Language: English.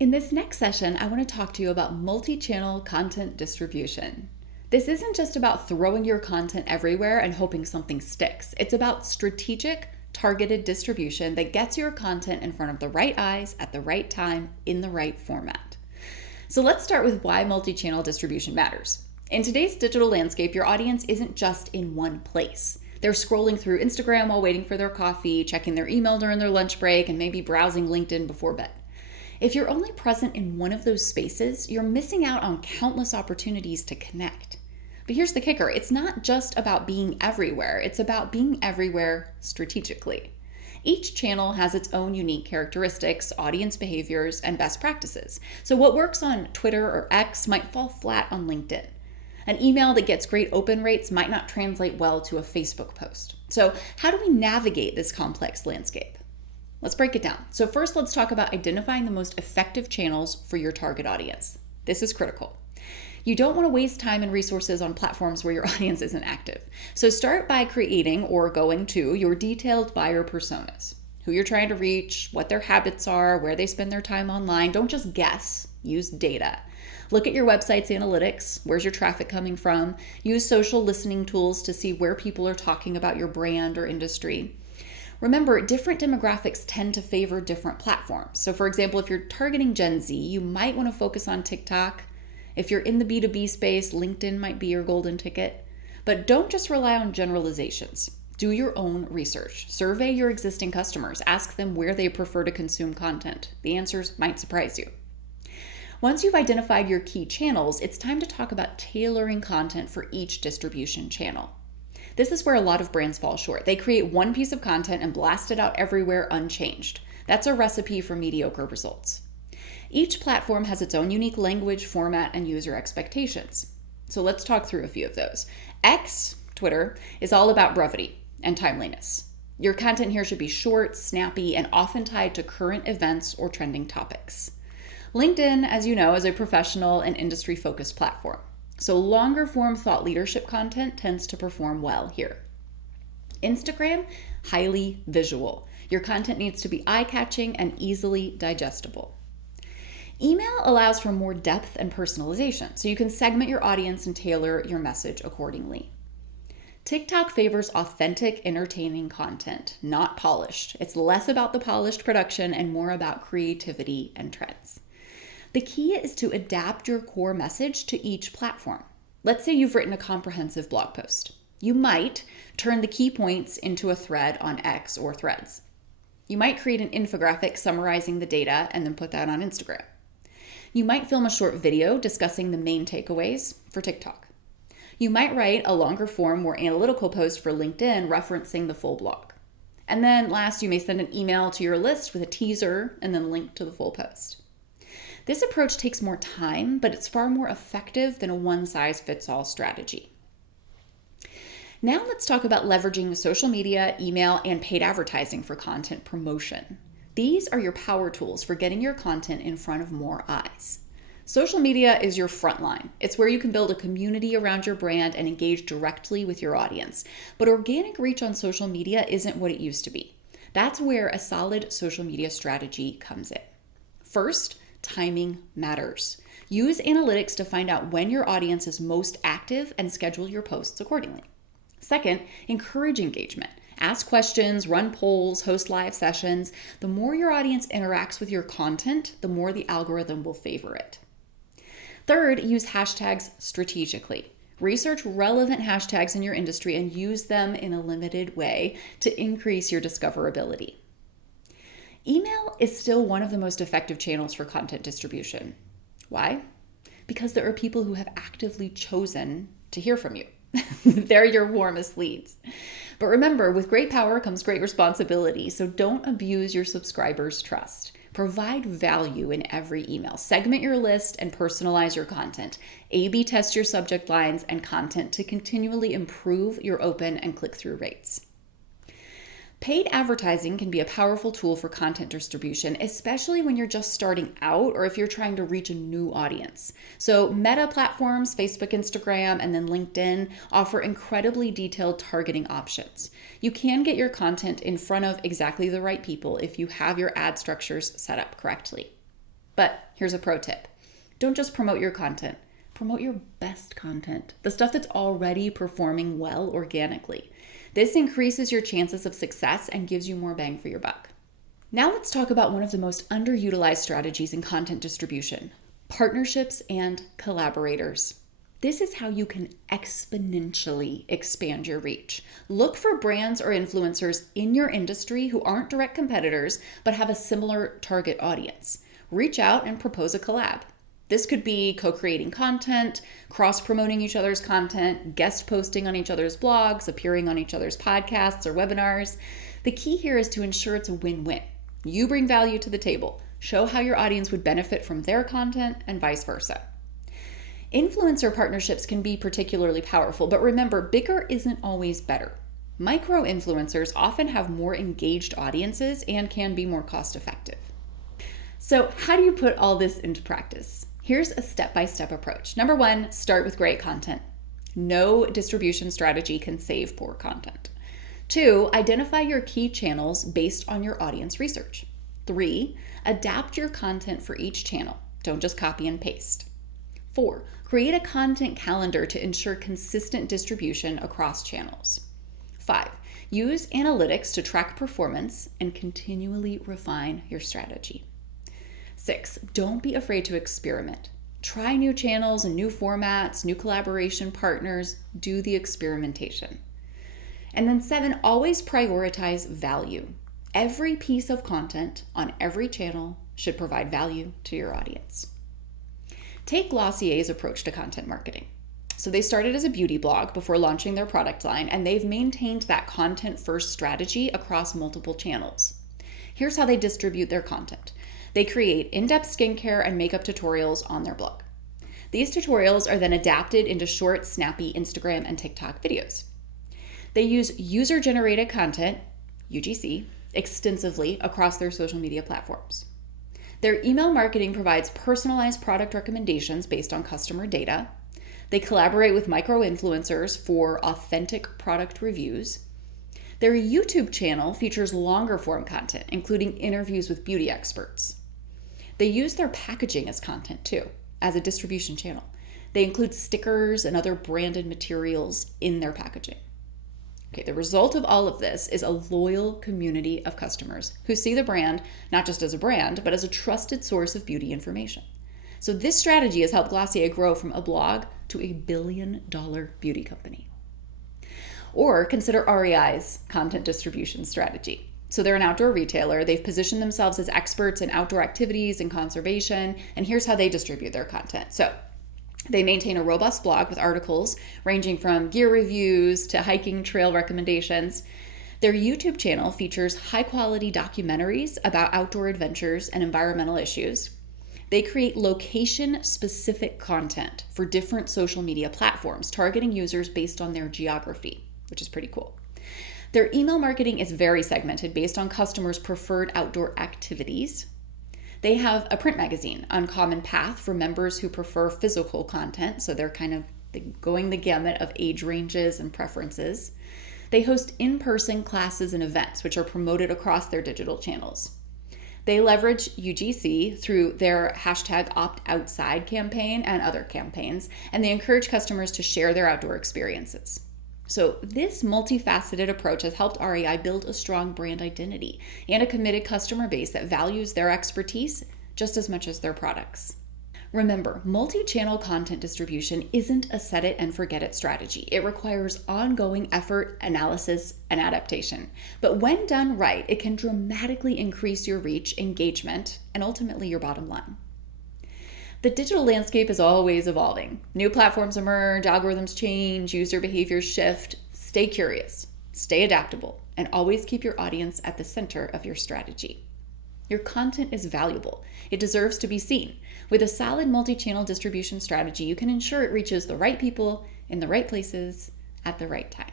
In this next session, I want to talk to you about multi-channel content distribution. This isn't just about throwing your content everywhere and hoping something sticks. It's about strategic, targeted distribution that gets your content in front of the right eyes at the right time in the right format. So let's start with why multi-channel distribution matters. In today's digital landscape, your audience isn't just in one place. They're scrolling through Instagram while waiting for their coffee, checking their email during their lunch break, and maybe browsing LinkedIn before bed. If you're only present in one of those spaces, you're missing out on countless opportunities to connect. But here's the kicker. It's not just about being everywhere. It's about being everywhere strategically. Each channel has its own unique characteristics, audience behaviors, and best practices. So what works on Twitter or X might fall flat on LinkedIn. An email that gets great open rates might not translate well to a Facebook post. So how do we navigate this complex landscape? Let's break it down. So first, let's talk about identifying the most effective channels for your target audience. This is critical. You don't want to waste time and resources on platforms where your audience isn't active. So start by creating or going to your detailed buyer personas, who you're trying to reach, what their habits are, where they spend their time online. Don't just guess, use data. Look at your website's analytics. Where's your traffic coming from? Use social listening tools to see where people are talking about your brand or industry. Remember, different demographics tend to favor different platforms. So for example, if you're targeting Gen Z, you might want to focus on TikTok. If you're in the B2B space, LinkedIn might be your golden ticket. But don't just rely on generalizations. Do your own research. Survey your existing customers. Ask them where they prefer to consume content. The answers might surprise you. Once you've identified your key channels, it's time to talk about tailoring content for each distribution channel. This is where a lot of brands fall short. They create one piece of content and blast it out everywhere unchanged. That's a recipe for mediocre results. Each platform has its own unique language, format, and user expectations. So let's talk through a few of those. X, Twitter, is all about brevity and timeliness. Your content here should be short, snappy, and often tied to current events or trending topics. LinkedIn, as you know, is a professional and industry-focused platform. So longer form thought leadership content tends to perform well here. Instagram, highly visual. Your content needs to be eye-catching and easily digestible. Email allows for more depth and personalization, so you can segment your audience and tailor your message accordingly. TikTok favors authentic, entertaining content, not polished. It's less about the polished production and more about creativity and trends. The key is to adapt your core message to each platform. Let's say you've written a comprehensive blog post. You might turn the key points into a thread on X or Threads. You might create an infographic summarizing the data and then put that on Instagram. You might film a short video discussing the main takeaways for TikTok. You might write a longer form, more analytical post for LinkedIn referencing the full blog. And then last, you may send an email to your list with a teaser and then link to the full post. This approach takes more time, but it's far more effective than a one-size-fits-all strategy. Now let's talk about leveraging social media, email, and paid advertising for content promotion. These are your power tools for getting your content in front of more eyes. Social media is your front line. It's where you can build a community around your brand and engage directly with your audience. But organic reach on social media isn't what it used to be. That's where a solid social media strategy comes in. First, timing matters. Use analytics to find out when your audience is most active and schedule your posts accordingly. Second, encourage engagement. Ask questions, run polls, host live sessions. The more your audience interacts with your content, the more the algorithm will favor it. Third, use hashtags strategically. Research relevant hashtags in your industry and use them in a limited way to increase your discoverability. Email is still one of the most effective channels for content distribution. Why? Because there are people who have actively chosen to hear from you. They're your warmest leads. But remember, with great power comes great responsibility, so don't abuse your subscribers' trust. Provide value in every email. Segment your list and personalize your content. A/B test your subject lines and content to continually improve your open and click-through rates. Paid advertising can be a powerful tool for content distribution, especially when you're just starting out or if you're trying to reach a new audience. So Meta platforms, Facebook, Instagram, and then LinkedIn offer incredibly detailed targeting options. You can get your content in front of exactly the right people if you have your ad structures set up correctly. But here's a pro tip. Don't just promote your content. Promote your best content, the stuff that's already performing well organically. This increases your chances of success and gives you more bang for your buck. Now let's talk about one of the most underutilized strategies in content distribution: partnerships and collaborators. This is how you can exponentially expand your reach. Look for brands or influencers in your industry who aren't direct competitors but have a similar target audience. Reach out and propose a collab. This could be co-creating content, cross-promoting each other's content, guest posting on each other's blogs, appearing on each other's podcasts or webinars. The key here is to ensure it's a win-win. You bring value to the table. Show how your audience would benefit from their content and vice versa. Influencer partnerships can be particularly powerful, but remember, bigger isn't always better. Micro-influencers often have more engaged audiences and can be more cost-effective. So how do you put all this into practice? Here's a step-by-step approach. Number 1, start with great content. No distribution strategy can save poor content. 2, identify your key channels based on your audience research. 3, adapt your content for each channel. Don't just copy and paste. 4, create a content calendar to ensure consistent distribution across channels. 5, use analytics to track performance and continually refine your strategy. 6, don't be afraid to experiment. Try new channels and new formats, new collaboration partners, do the experimentation. And then 7, always prioritize value. Every piece of content on every channel should provide value to your audience. Take Glossier's approach to content marketing. So they started as a beauty blog before launching their product line, and they've maintained that content-first strategy across multiple channels. Here's how they distribute their content. They create in-depth skincare and makeup tutorials on their blog. These tutorials are then adapted into short, snappy Instagram and TikTok videos. They use user-generated content, UGC, extensively across their social media platforms. Their email marketing provides personalized product recommendations based on customer data. They collaborate with micro-influencers for authentic product reviews. Their YouTube channel features longer form content, including interviews with beauty experts. They use their packaging as content too, as a distribution channel. They include stickers and other branded materials in their packaging. Okay, the result of all of this is a loyal community of customers who see the brand not just as a brand, but as a trusted source of beauty information. So this strategy has helped Glossier grow from a blog to $1 billion beauty company. Or consider REI's content distribution strategy. So they're an outdoor retailer. They've positioned themselves as experts in outdoor activities and conservation, and here's how they distribute their content. So they maintain a robust blog with articles ranging from gear reviews to hiking trail recommendations. Their YouTube channel features high-quality documentaries about outdoor adventures and environmental issues. They create location-specific content for different social media platforms, targeting users based on their geography, which is pretty cool. Their email marketing is very segmented based on customers' preferred outdoor activities. They have a print magazine, Uncommon Path, for members who prefer physical content, so they're kind of going the gamut of age ranges and preferences. They host in-person classes and events, which are promoted across their digital channels. They leverage UGC through their #OptOutside campaign and other campaigns, and they encourage customers to share their outdoor experiences. So this multifaceted approach has helped REI build a strong brand identity and a committed customer base that values their expertise just as much as their products. Remember, multi-channel content distribution isn't a set it and forget it strategy. It requires ongoing effort, analysis, and adaptation. But when done right, it can dramatically increase your reach, engagement, and ultimately your bottom line. The digital landscape is always evolving. New platforms emerge, algorithms change, user behaviors shift. Stay curious, stay adaptable, and always keep your audience at the center of your strategy. Your content is valuable. It deserves to be seen. With a solid multi-channel distribution strategy, you can ensure it reaches the right people in the right places at the right time.